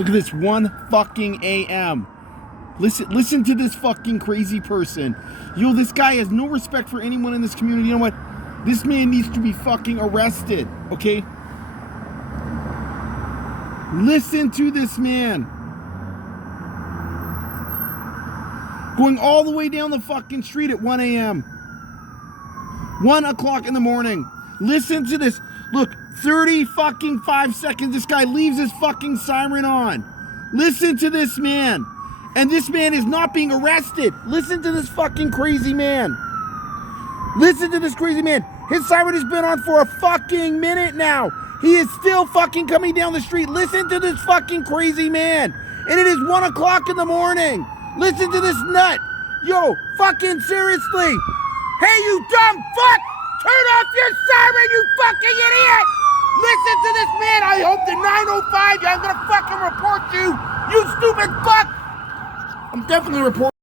Look at this, 1 fucking a.m. Listen to this fucking crazy person. Yo, this guy has no respect for anyone in this community. You know what? This man needs to be fucking arrested, okay? Listen to this man. Going all the way down the fucking street at 1 a.m. 1 o'clock in the morning. Listen to this. Look, 30 fucking 5 seconds. This guy leaves his fucking siren on. Listen to this man. And this man is not being arrested. Listen to this fucking crazy man. Listen to this crazy man. His siren has been on for a fucking minute now. He is still fucking coming down the street. Listen to this fucking crazy man. And it is 1 o'clock in the morning. Listen to this nut. Yo, fucking seriously. Hey, you dumb fuck. Turn off your siren, you fucking idiot. Listen to this man. I hope the 905, I'm gonna fucking report you. You stupid fuck. I'm definitely reporting.